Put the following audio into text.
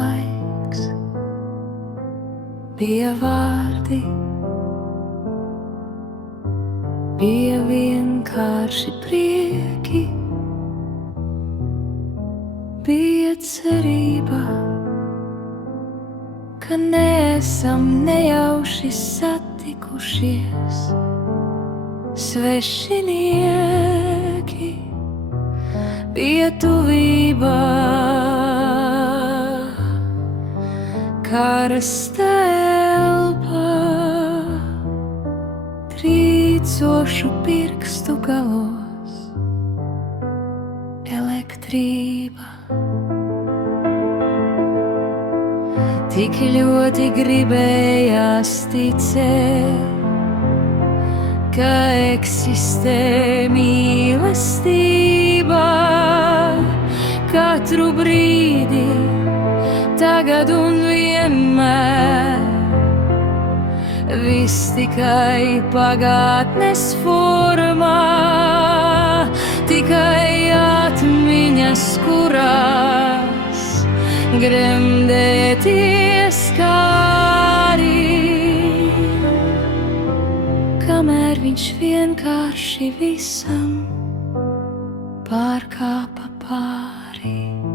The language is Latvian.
laiks, bija vārdi, bija vienkārši prieki, bija cerība, ka neesam nejauši satikušies, svešinieki, bija tuvība, karsta elpa, trīcošu pirkstu galos, elektrība. Tik ļoti gribējās ticēt, ka eksistē mīlestība katru brīdi, tagad un vienmēr. Viss tikai pagātnes formā, tikai atmiņas, kurās gremdēties kāri, kamēr viņš vienkārši visam pārkāpa pāri.